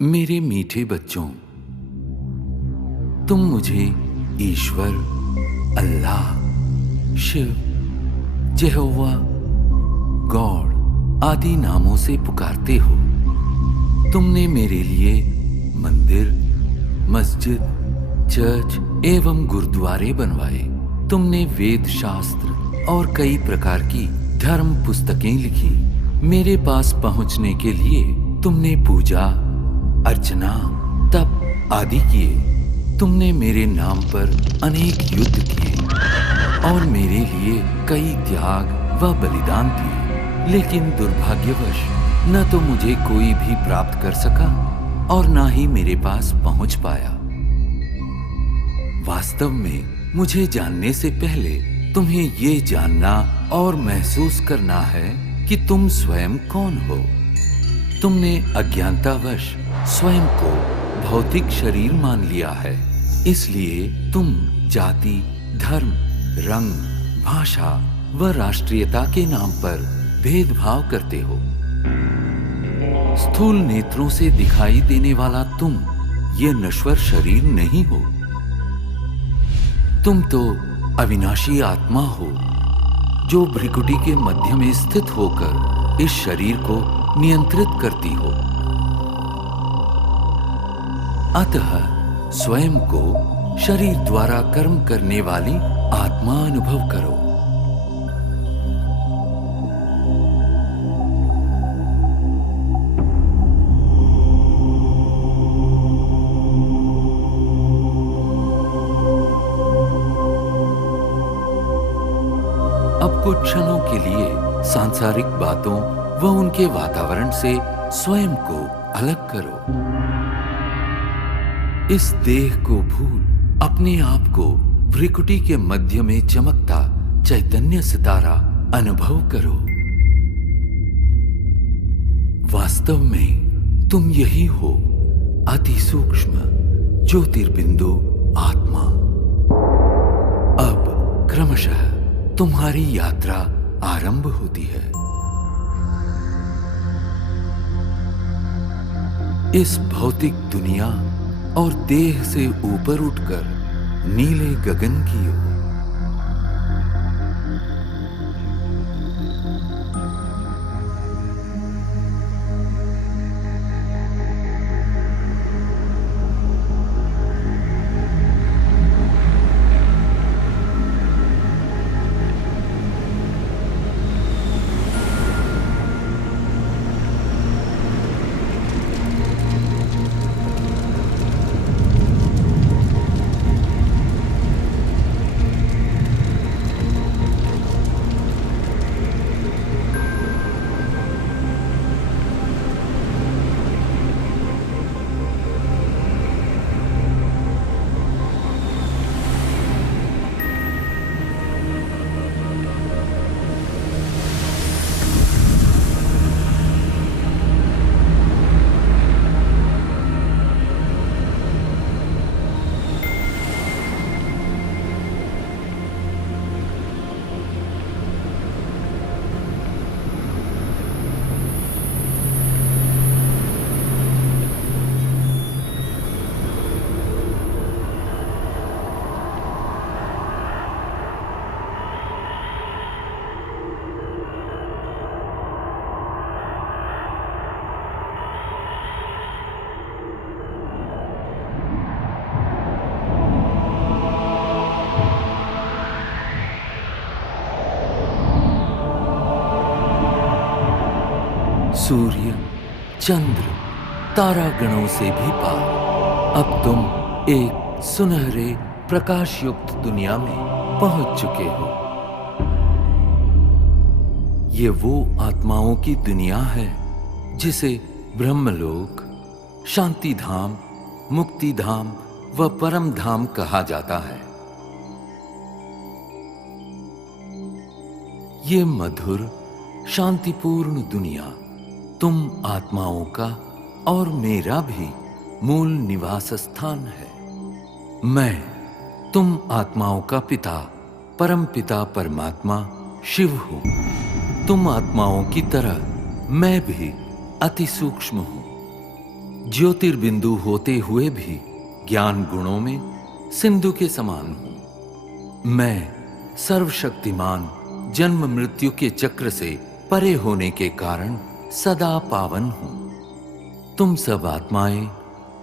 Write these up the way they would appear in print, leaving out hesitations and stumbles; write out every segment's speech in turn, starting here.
मेरे मीठे बच्चों, तुम मुझे ईश्वर, अल्लाह, शिव, यहोवा, गॉड आदि नामों से पुकारते हो। तुमने मेरे लिए मंदिर, मस्जिद, चर्च एवं गुरुद्वारे बनवाए। तुमने वेद शास्त्र और कई प्रकार की धर्म पुस्तकें लिखी। मेरे पास पहुंचने के लिए तुमने पूजा, अर्चना, तप आदि किए। तुमने मेरे नाम पर अनेक युद्ध किए और मेरे लिए कई त्याग व बलिदान दिए। लेकिन दुर्भाग्यवश न तो मुझे कोई भी प्राप्त कर सका और न ही मेरे पास पहुंच पाया। वास्तव में मुझे जानने से पहले तुम्हें ये जानना और महसूस करना है कि तुम स्वयं कौन हो। तुमने अज्ञानतावश स्वयं को भौतिक शरीर मान लिया है। इसलिए तुम जाति, धर्म, रंग, भाषा व राष्ट्रीयता के नाम पर भेदभाव करते हो। स्थूल नेत्रों से दिखाई देने वाला तुम ये नश्वर शरीर नहीं हो। तुम तो अविनाशी आत्मा हो जो भ्रिकुटी के मध्य में स्थित होकर इस शरीर को नियंत्रित करती हो। अतः स्वयं को शरीर द्वारा कर्म करने वाली आत्मा अनुभव करो। अब कुछ क्षणों के लिए सांसारिक बातों व उनके वातावरण से स्वयं को अलग करो। इस देह को भूल अपने आप को भ्रिकुटी के मध्य में चमकता चैतन्य सितारा अनुभव करो। वास्तव में तुम यही हो, अति सूक्ष्म ज्योतिर्बिंदु आत्मा। अब क्रमशः तुम्हारी यात्रा आरंभ होती है। इस भौतिक दुनिया और देह से ऊपर उठकर नीले गगन की ओर। सूर्य, चंद्र, तारागणों से भी पार अब तुम एक सुनहरे प्रकाश युक्त दुनिया में पहुंच चुके हो। ये वो आत्माओं की दुनिया है जिसे ब्रह्मलोक, शांति धाम, मुक्ति धाम व परम धाम कहा जाता है। ये मधुर, शांतिपूर्ण दुनिया तुम आत्माओं का और मेरा भी मूल निवास स्थान है। मैं तुम आत्माओं का पिता, परम पिता परमात्मा शिव हूं। तुम आत्माओं की तरह मैं भी अति सूक्ष्म हूं। ज्योतिर्बिंदु होते हुए भी ज्ञान गुणों में सिंधु के समान हूं। मैं सर्वशक्तिमान जन्म मृत्यु के चक्र से परे होने के कारण सदा पावन हूं। तुम सब आत्माएं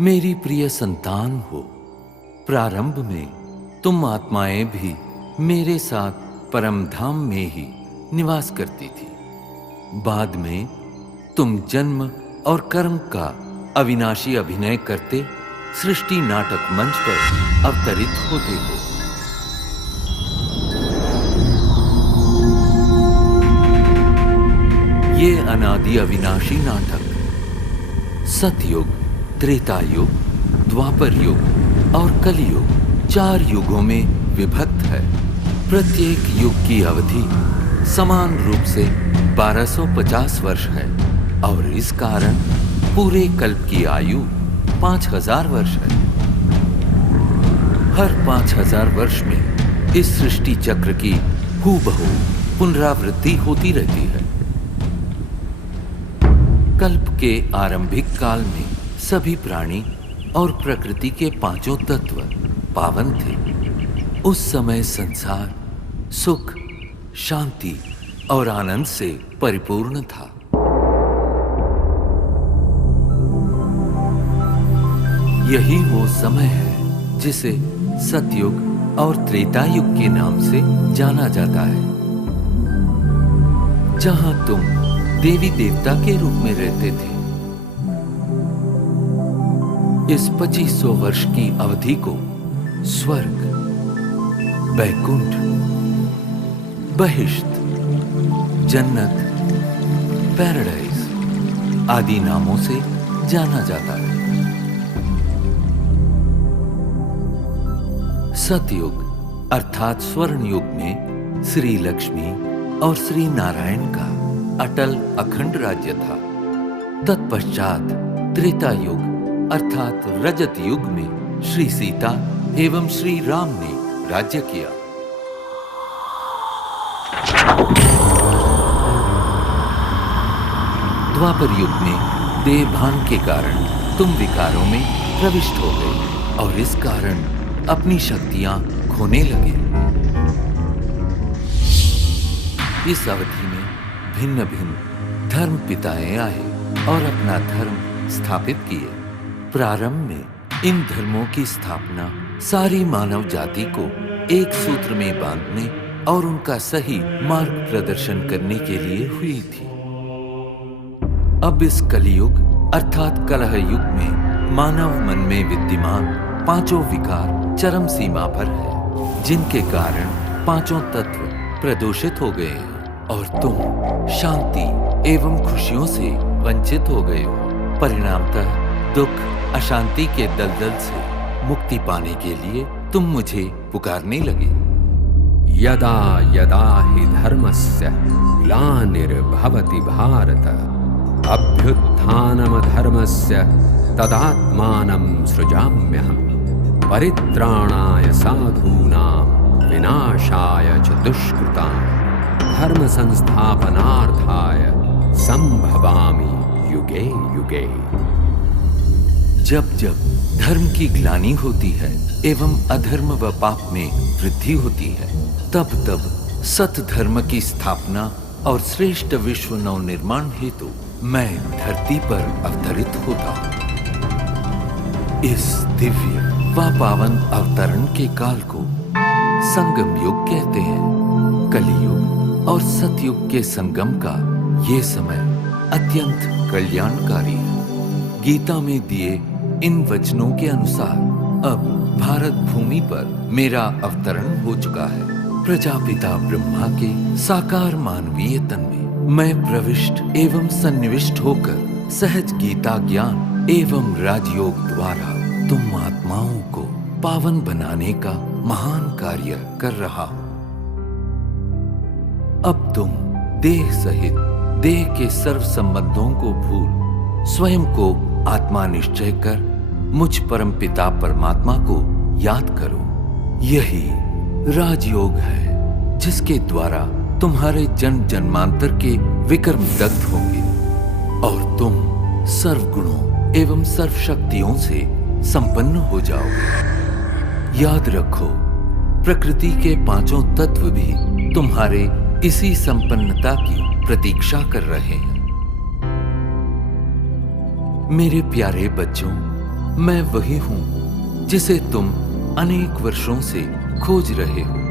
मेरी प्रिय संतान हो। प्रारंभ में तुम आत्माएं भी मेरे साथ परम धाम में ही निवास करती थी। बाद में तुम जन्म और कर्म का अविनाशी अभिनय करते सृष्टि नाटक मंच पर अवतरित होते हो। ये अनादि अविनाशी नाटक सतयुग, त्रेता युग, द्वापर युग और कलियुग 4 युगों में विभक्त है। प्रत्येक युग की अवधि समान रूप से 1250 वर्ष है और इस कारण पूरे कल्प की आयु 5000 वर्ष है। हर 5000 वर्ष में इस सृष्टि चक्र की हूबहू पुनरावृत्ति होती रहती है। कल्प के आरंभिक काल में सभी प्राणी और प्रकृति के 5 तत्व पावन थे। उस समय संसार सुख, शांति और आनंद से परिपूर्ण था। यही वो समय है जिसे सतयुग और त्रेता युग के नाम से जाना जाता है, जहां तुम देवी देवता के रूप में रहते थे। इस 2500 वर्ष की अवधि को स्वर्ग, बैकुंठ, बहिश्त, जन्नत, पैराडाइज आदि नामों से जाना जाता है। सतयुग अर्थात स्वर्ण युग में श्री लक्ष्मी और श्री नारायण का अटल अखंड राज्य था। तत्पश्चात त्रेता युग अर्थात रजत युग में श्री सीता एवं श्री राम ने राज्य किया। द्वापर युग में देहभान के कारण तुम विकारों में प्रविष्ट हो गए और इस कारण अपनी शक्तियां खोने लगे। इस अवधि में भिन्न भिन्न धर्म पिताएं आए और अपना धर्म स्थापित किए। प्रारंभ में इन धर्मों की स्थापना सारी मानव जाति को एक सूत्र में बांधने और उनका सही मार्ग प्रदर्शन करने के लिए हुई थी। अब इस कलियुग अर्थात कलह युग में मानव मन में विद्यमान 5 विकार चरम सीमा पर है, जिनके कारण 5 तत्व प्रदूषित हो गए हैं और तुम शांति एवं खुशियों से वंचित हो गए हो। परिणामतः दुख, अशांति के दलदल से मुक्ति पाने के लिए तुम मुझे पुकारने लगे। यदा यदा हि धर्मस्य ग्लानिर्भवति भारत अभ्युत्थानमधर्मस्य तदात्मानं सृजाम्यहम् परित्राणाय साधूनां विनाशाय च दुष्कृतां धर्म संस्थापनार्थाय संभवामि युगे युगे। जब जब धर्म की ग्लानि होती है एवं अधर्म व पाप में वृद्धि होती है, तब तब सत धर्म की स्थापना और श्रेष्ठ विश्व नवनिर्माण हेतु मैं धरती पर अवतरित होता हूँ। इस दिव्य व पावन अवतरण के काल को संगम युग कहते हैं। कलियुग और सतयुग के संगम का ये समय अत्यंत कल्याणकारी है। गीता में दिए इन वचनों के अनुसार अब भारत भूमि पर मेरा अवतरण हो चुका है। प्रजापिता ब्रह्मा के साकार मानवीय तन में मैं प्रविष्ट एवं सन्निविष्ट होकर सहज गीता ज्ञान एवं राजयोग द्वारा तुम आत्माओं को पावन बनाने का महान कार्य कर रहा हूं। अब तुम देह सहित देह के सर्व संबंधों को भूल स्वयं को आत्मा निश्चय कर मुझ परम पिता परमात्मा को याद करो। यही राजयोग है जिसके द्वारा तुम्हारे जन्म जन्मांतर के विकर्म दग्ध होंगे और तुम सर्वगुणों एवं सर्वशक्तियों से संपन्न हो जाओगे। याद रखो, प्रकृति के पांचों तत्व भी तुम्हारे इसी संपन्नता की प्रतीक्षा कर रहे हैं। मेरे प्यारे बच्चों, मैं वही हूं जिसे तुम अनेक वर्षों से खोज रहे हो।